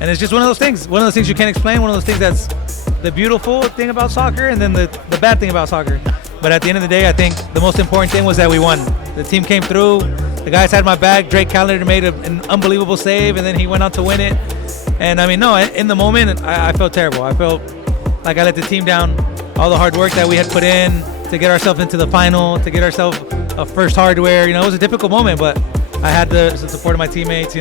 And it's just one of those things you can't explain, one of those things that's the beautiful thing about soccer and then the bad thing about soccer. But at the end of the day, I think the most important thing was that we won. The team came through, the guys had my back, Drake Callender made an unbelievable save, and then he went on to win it. And I mean, no, in the moment, I felt terrible. I felt like I let the team down. All the hard work that we had put in to get ourselves into the final, to get ourselves a first hardware, it was a difficult moment, but I had the support of my teammates,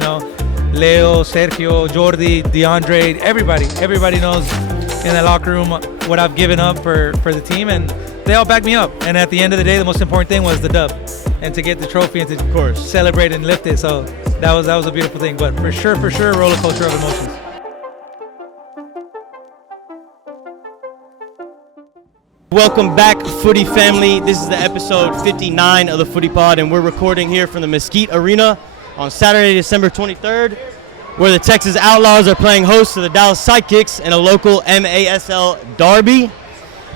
Leo, Sergio, Jordi, DeAndre, everybody knows in the locker room what I've given up for the team, and they all back me up. And at the end of the day, the most important thing was the dub and to get the trophy and to, of course, celebrate and lift it. So that was a beautiful thing. But for sure, a roller coaster of emotions. Welcome back, Footy family. This is the episode 59 of the Footy Pod, and we're recording here from the Mesquite Arena on Saturday, December 23rd, where the Texas Outlaws are playing host to the Dallas Sidekicks in a local MASL derby.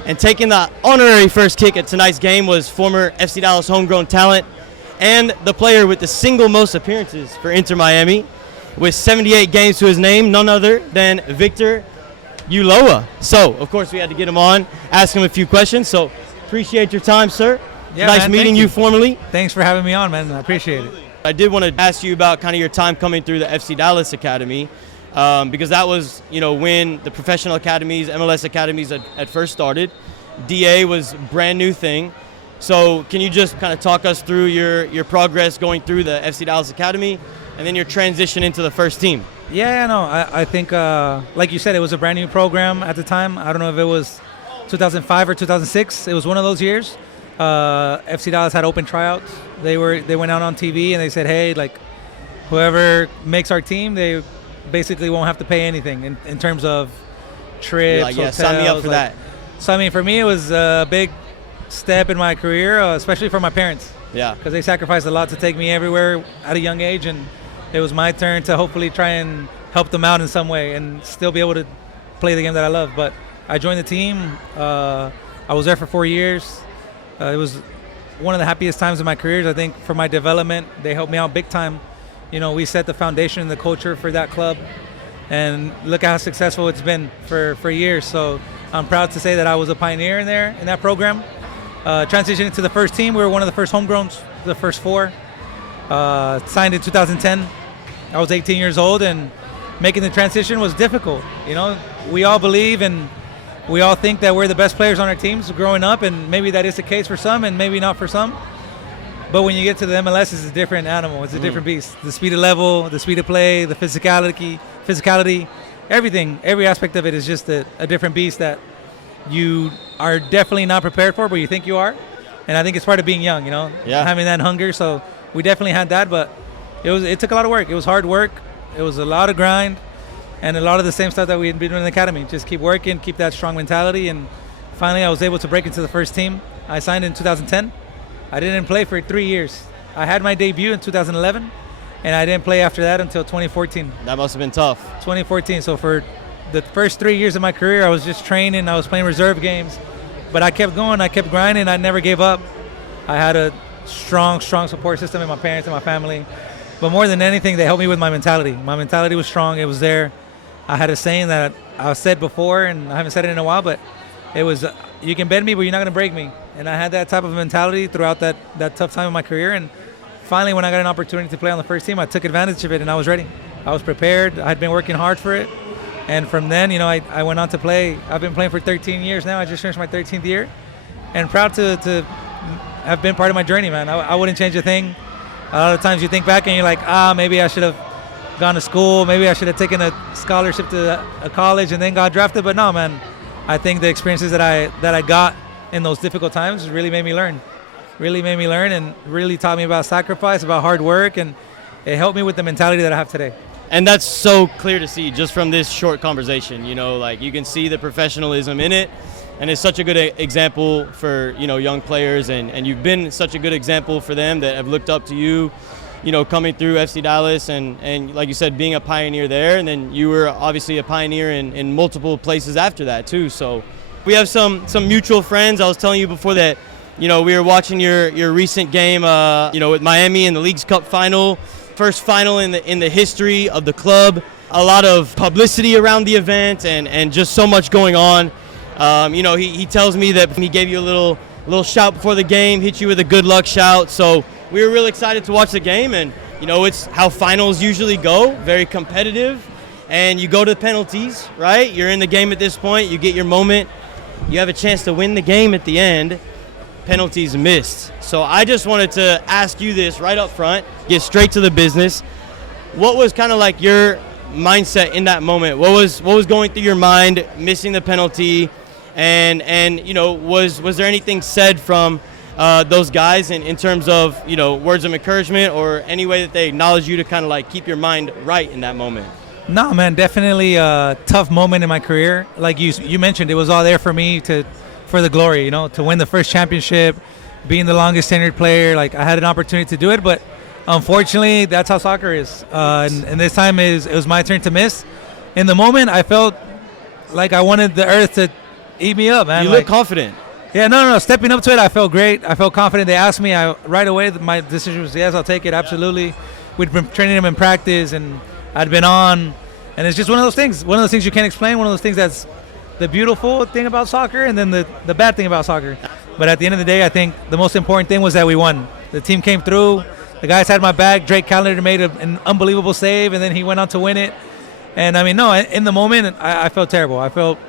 And taking the honorary first kick at tonight's game was former FC Dallas homegrown talent and the player with the single most appearances for Inter Miami, with 78 games to his name, none other than Victor Ulloa. So, of course, we had to get him on, ask him a few questions. So, appreciate your time, sir. Yeah, nice man, meeting you formally. Thanks for having me on, man. I appreciate it. I did want to ask you about kind of your time coming through the FC Dallas Academy, because that was, when the professional academies, MLS academies had first started. DA was a brand new thing. So can you just kind of talk us through your progress going through the FC Dallas Academy and then your transition into the first team? Yeah, no, I think, like you said, it was a brand new program at the time. I don't know if it was 2005 or 2006. It was one of those years. FC Dallas had open tryouts. They went out on TV and they said, hey, like, whoever makes our team, they basically won't have to pay anything in terms of trips, hotels. Sign me up for that. So, I mean, for me, it was a big step in my career, especially for my parents. Yeah. Because they sacrificed a lot to take me everywhere at a young age, and it was my turn to hopefully try and help them out in some way and still be able to play the game that I love. But I joined the team. I was there for 4 years. It was one of the happiest times of my career. I think for my development, they helped me out big time. We set the foundation and the culture for that club, and look how successful it's been for years. So I'm proud to say that I was a pioneer in that program. Transitioning to the first team, we were one of the first homegrowns, the first four. Signed in 2010. I was 18 years old, and making the transition was difficult. We all believe and we all think that we're the best players on our teams growing up, and maybe that is the case for some and maybe not for some. But when you get to the MLS, it's a different animal. It's a different beast. The speed of level, the speed of play, the physicality, everything, every aspect of it is just a different beast that you are definitely not prepared for, but you think you are. And I think it's part of being young, having that hunger. So we definitely had that, but it took a lot of work. It was hard work. It was a lot of grind and a lot of the same stuff that we had been doing in the academy. Just keep working, keep that strong mentality. And finally, I was able to break into the first team. I signed in 2010. I didn't play for 3 years. I had my debut in 2011, and I didn't play after that until 2014. That must have been tough. 2014. So for the first 3 years of my career, I was just training. I was playing reserve games. But I kept going. I kept grinding. I never gave up. I had a strong support system in my parents and my family. But more than anything, they helped me with my mentality. My mentality was strong. It was there. I had a saying that I said before, and I haven't said it in a while, but it was, you can bend me, but you're not going to break me. And I had that type of mentality throughout that tough time in my career. And finally, when I got an opportunity to play on the first team, I took advantage of it, and I was ready. I was prepared. I had been working hard for it. And from then, I went on to play. I've been playing for 13 years now. I just finished my 13th year. And proud to have been part of my journey, man. I wouldn't change a thing. A lot of times you think back and you're like, maybe I should have gone to school. Maybe I should have taken a scholarship to a college and then got drafted. But no, man. I think the experiences that I got in those difficult times really made me learn. Really made me learn and really taught me about sacrifice, about hard work, and it helped me with the mentality that I have today. And that's so clear to see just from this short conversation. You can see the professionalism in it, and it's such a good example for young players, and you've been such a good example for them that have looked up to you, coming through FC Dallas and like you said, being a pioneer there, and then you were obviously a pioneer in multiple places after that too. So we have some mutual friends. I was telling you before that we were watching your recent game with Miami in the Leagues Cup final, first final in the history of the club. a lot of publicity around the event and just so much going on. He tells me that he gave you a little shout before the game, hit you with a good luck shout. So we were really excited to watch the game, and it's how finals usually go, very competitive, and you go to penalties, right? You're in the game at this point, you get your moment, you have a chance to win the game at the end, penalties missed. So I just wanted to ask you this right up front, get straight to the business. What was kind of like your mindset in that moment? What was going through your mind missing the penalty? And was there anything said from those guys in terms of words of encouragement or any way that they acknowledge you to kind of like keep your mind right in that moment? No, man, definitely a tough moment in my career. Like you mentioned, it was all there for me for the glory, to win the first championship, being the longest tenured player. Like I had an opportunity to do it, but unfortunately, that's how soccer is. And this time it was my turn to miss. In the moment, I felt like I wanted the earth to eat me up, man. You look confident. Yeah, no. Stepping up to it, I felt great. I felt confident. They asked me right away. My decision was yes, I'll take it. Absolutely. We'd been training them in practice, and I'd been on. And it's just one of those things. One of those things you can't explain. One of those things that's the beautiful thing about soccer, and then the bad thing about soccer. But at the end of the day, I think the most important thing was that we won. The team came through. The guys had my back. Drake Callender made an unbelievable save, and then he went on to win it. And I mean, no, in the moment, I felt terrible. I felt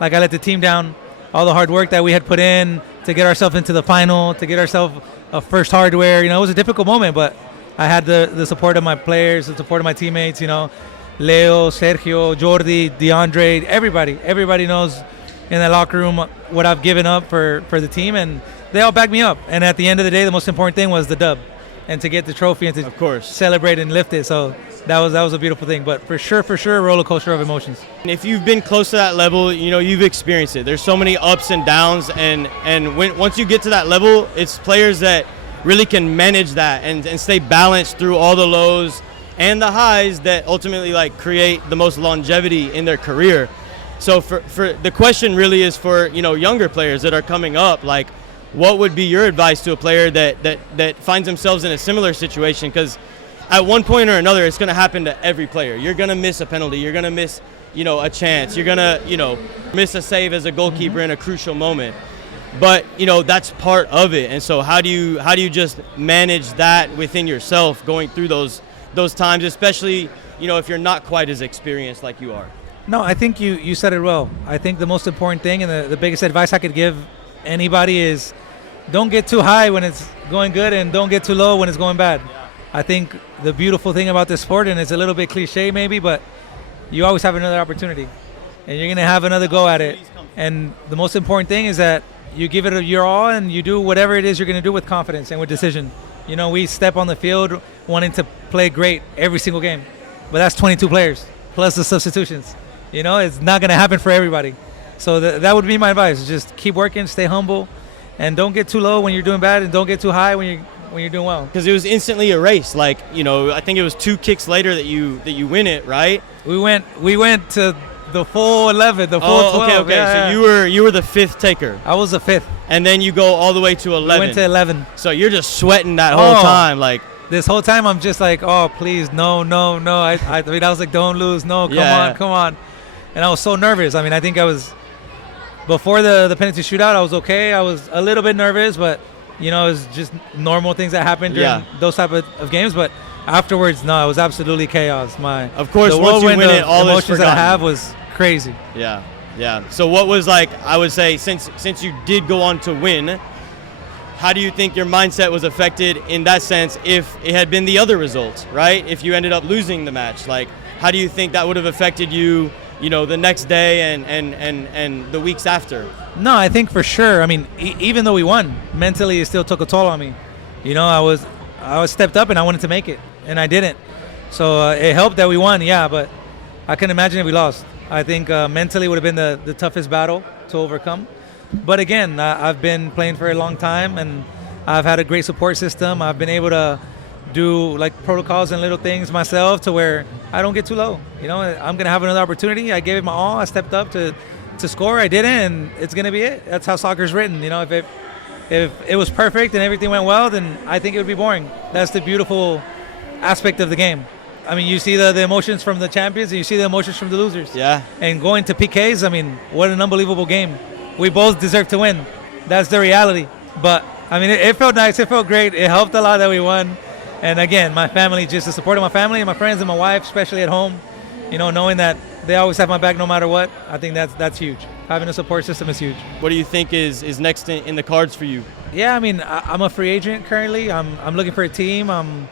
like I let the team down. All the hard work that we had put in to get ourselves into the final, to get ourselves a first hardware. It was a difficult moment, but I had the support of my players, the support of my teammates, Leo, Sergio, Jordi, DeAndre, everybody knows in that locker room what I've given up for the team, and they all back me up. And at the end of the day, the most important thing was the dub and to get the trophy and to of course celebrate and lift it. So that was a beautiful thing, but for sure, a roller coaster of emotions. If you've been close to that level, you've experienced it. There's so many ups and downs, and once you get to that level, it's players that really can manage that and stay balanced through all the lows and the highs that ultimately like create the most longevity in their career. So for the question really is for younger players that are coming up, like what would be your advice to a player that finds themselves in a similar situation? Because at one point or another, it's going to happen to every player. You're going to miss a penalty. You're going to miss, a chance. You're going to, miss a save as a goalkeeper in a crucial moment. But, that's part of it. And so how do you just manage that within yourself going through those times, especially, if you're not quite as experienced like you are? No, I think you said it well. I think the most important thing and the biggest advice I could give anybody is don't get too high when it's going good and don't get too low when it's going bad. I think the beautiful thing about this sport, and it's a little bit cliche maybe, but you always have another opportunity and you're going to have another go at it. And the most important thing is that you give it your all and you do whatever it is you're going to do with confidence and with decision. We step on the field wanting to play great every single game, but that's 22 players plus the substitutions. It's not going to happen for everybody. So that would be my advice. Just keep working, stay humble, and don't get too low when you're doing bad and don't get too high when you're doing well. Because it was instantly erased. Like, I think it was 2 kicks later that you win it, right? We went to the full 11, the full 12. Okay. Yeah. So you were the 5th taker. I was the 5th. And then you go all the way to 11. We went to 11. So you're just sweating that whole time, like. This whole time I'm just like, oh please, no. I was like, don't lose, no, come on. And I was so nervous. I mean, I think I was. Before the penalty shootout, I was okay. I was a little bit nervous, but it was just normal things that happen during those type of games. But afterwards, no, it was absolutely chaos. Of course, once you win it, all the emotions that I have was crazy. Yeah. So what was like? I would say since you did go on to win, how do you think your mindset was affected in that sense? If it had been the other result, right? If you ended up losing the match, like how do you think that would have affected you? The next day and the weeks after? No, I think for sure. I mean, even though we won, mentally it still took a toll on me. I was stepped up and I wanted to make it, and I didn't. So it helped that we won, yeah, but I can imagine if we lost. I think mentally it would have been the toughest battle to overcome. But again, I've been playing for a long time, and I've had a great support system. I've been able to do like protocols and little things myself to where I don't get too low. I'm gonna have another opportunity. I gave it my all. I stepped up to score. I didn't, and it's gonna be it. That's how soccer's written. If it was perfect and everything went well, then I think it would be boring. That's the beautiful aspect of the game. I mean, you see the emotions from the champions and you see the emotions from the losers. Yeah. And going to PKs, I mean, what an unbelievable game. We both deserve to win. That's the reality. But, I mean, it felt nice. It felt great. It helped a lot that we won. And, again, my family, just the support of my family and my friends and my wife, especially at home, you know, knowing that they always have my back no matter what, I think that's huge. Having a support system is huge. What do you think is next in the cards for you? Yeah, I mean, I'm a free agent currently. I'm looking for a team. I'm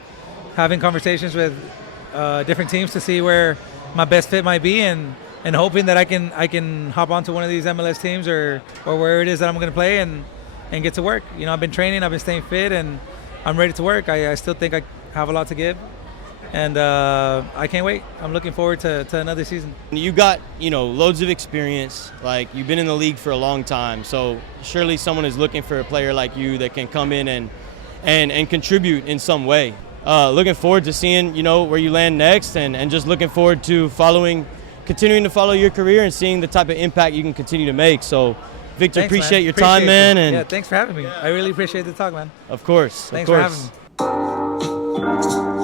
having conversations with different teams to see where my best fit might be, and hoping that I can hop onto one of these MLS teams or where it is that I'm going to play and get to work. You know, I've been training, I've been staying fit, and I'm ready to work. I still think I have a lot to give, and I can't wait. I'm looking forward to another season. You got, you know, loads of experience. Like, you've been in the league for a long time, so surely someone is looking for a player like you that can come in and contribute in some way. Looking forward to seeing, you know, where you land next, and just looking forward to continuing to follow your career and seeing the type of impact you can continue to make. So, Victor, Thanks, appreciate man. your time, man. And yeah, thanks for having me. I really appreciate the talk, man. Of course. Thanks for having me.